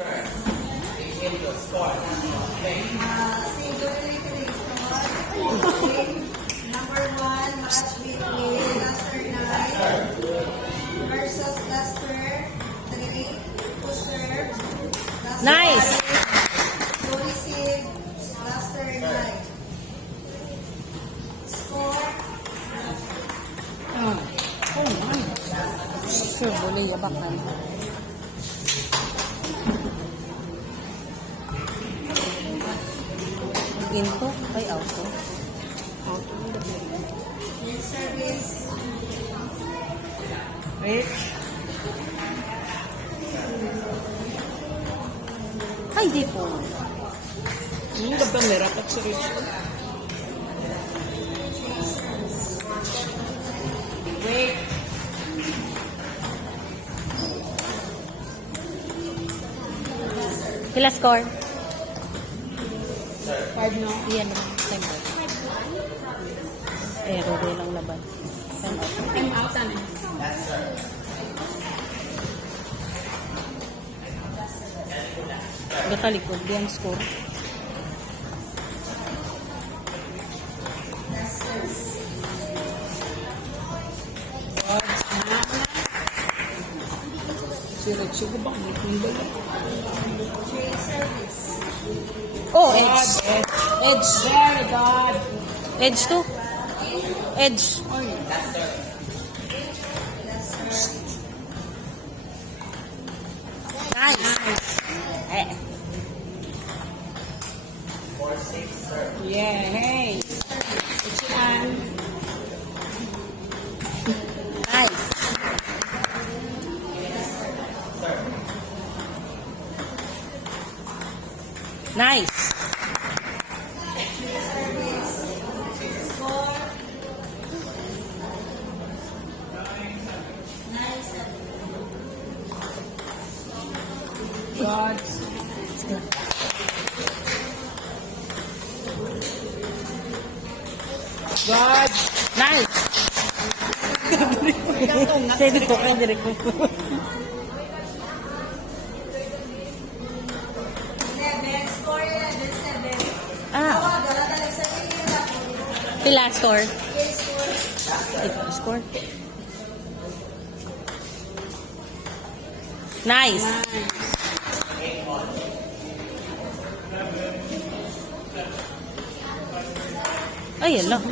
Number 1, match between Lester 9 versus Lester 3 to serve. Nice. To receive Lester 9. Score. Sure, boleh yabakan. Into? Ay, auto. Your service. Rich. Ay, di po. Yung gabang nirapat sa Rich. Wait. Pila score? 5 no? Iyan na. Time out. Eh, rodo lang laban. Time out. Time out na. Gata likod. Di ang score. Si Rich, yung gabang nitindal. Oh, edge. Edge. Very good. Edge to. Edge. Nice. Eh. Yeah, hey. Yan. Nice. Nice. God. God. Nice. Saya dito kay dire ko. 11. Score 11. 7. Ah, Dala-dala sa inyo. pila score? Okay, score. Score. Nice. Ay, yun lang.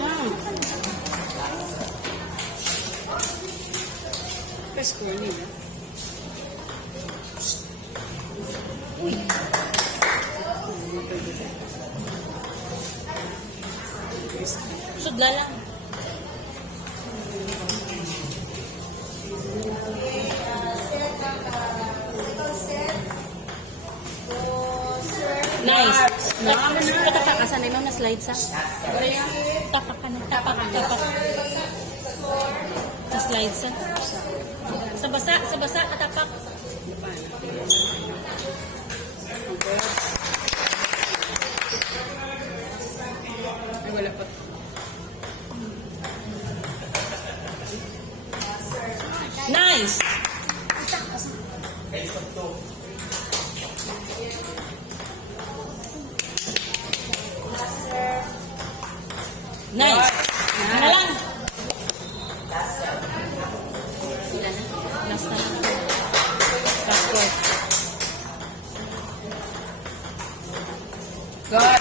First score niya. Sudla lang. Nice. Katapakasan na na slide sa. Tapakan. Sa slide sa. Sa basa, katapak. Ay, wala pa. Nice. Nice. Ano lang? Last na lang. Last course. God.